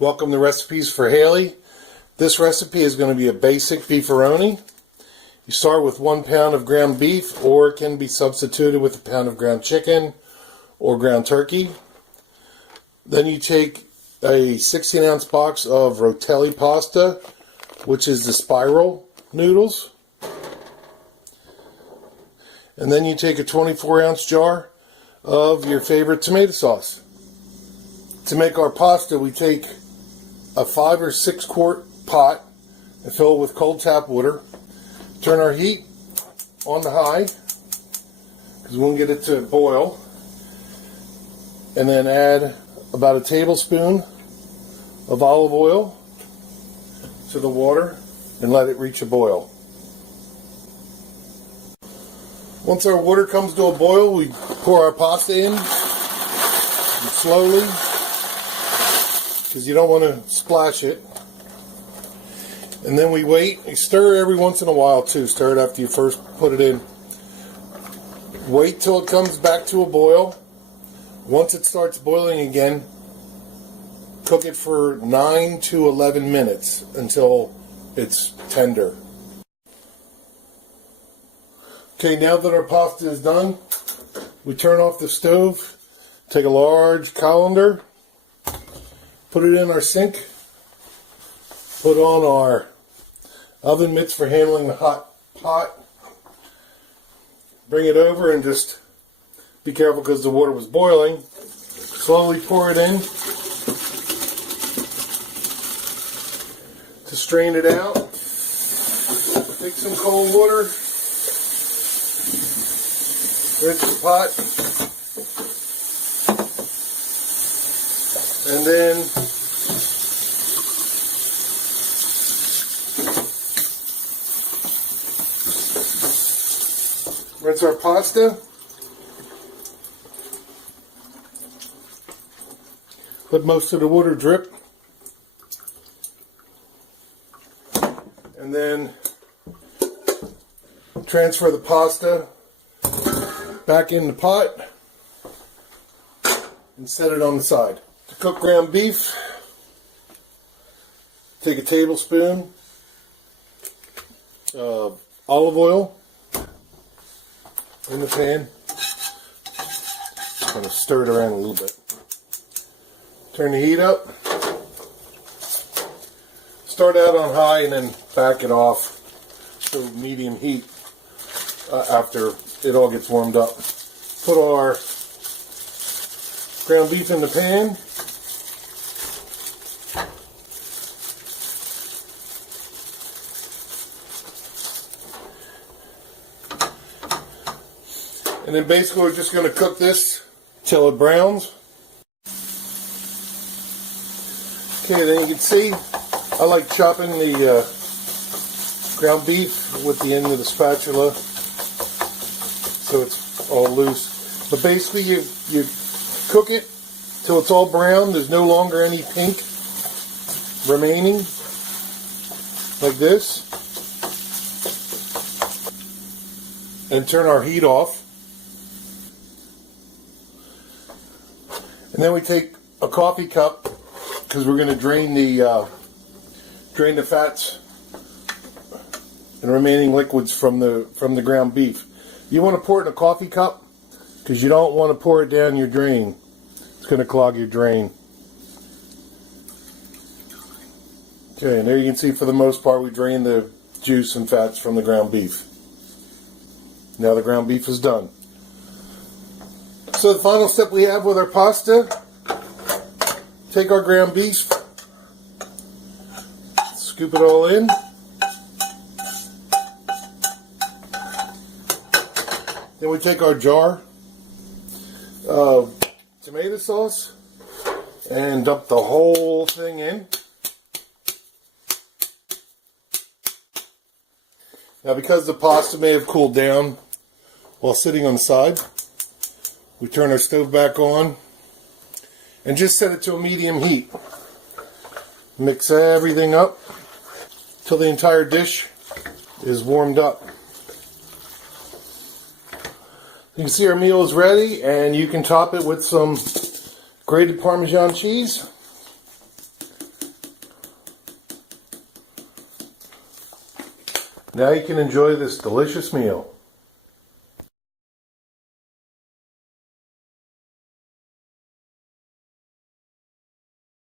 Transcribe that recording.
Welcome to Recipes for Haley. This recipe is going to be a basic beefaroni. You start with 1 pound of ground beef, or it can be substituted with a pound of ground chicken or ground turkey. Then you take a 16-ounce box of rotelli pasta, which is the spiral noodles. And then you take a 24-ounce jar of your favorite tomato sauce. To make our pasta, we take a 5 or 6 quart pot and fill it with cold tap water. Turn our heat on to high because we want to get it to boil. And then add about a tablespoon of olive oil to the water and let it reach a boil. Once our water comes to a boil, we pour our pasta in slowly, because you don't want to splash it. And then we wait. You stir every once in a while too. Stir it after you first put it in. Wait till it comes back to a boil. Once it starts boiling again, cook it for 9 to 11 minutes until it's tender. Okay, now that our pasta is done, we turn off the stove, take a large colander, put it in our sink, put on our oven mitts for handling the hot pot, bring it over and just be careful because the water was boiling. Slowly pour it in to strain it out. Take some cold water, rinse the pot, and then rinse our pasta. Let most of the water drip. And then transfer the pasta back in the pot and set it on the side. To cook ground beef, take a tablespoon of olive oil in the pan. Kind of stir it around a little bit. Turn the heat up. Start out on high and then back it off to medium heat after it all gets warmed up. Put our ground beef in the pan. And then basically we're just going to cook this till it browns. Okay, then you can see I like chopping the ground beef with the end of the spatula so it's all loose. But basically you cook it till it's all brown. There's no longer any pink remaining, like this. And turn our heat off. And then we take a coffee cup, because we're going to drain the fats and remaining liquids from the ground beef. You want to pour it in a coffee cup because you don't want to pour it down your drain. It's going to clog your drain. Okay, and there you can see for the most part we drain the juice and fats from the ground beef. Now the ground beef is done. So the final step we have with our pasta, take our ground beef, scoop it all in, then we take our jar of tomato sauce and dump the whole thing in. Now because the pasta may have cooled down while sitting on the side, we turn our stove back on and just set it to a medium heat. Mix everything up till the entire dish is warmed up. You can see our meal is ready, and you can top it with some grated Parmesan cheese. Now you can enjoy this delicious meal.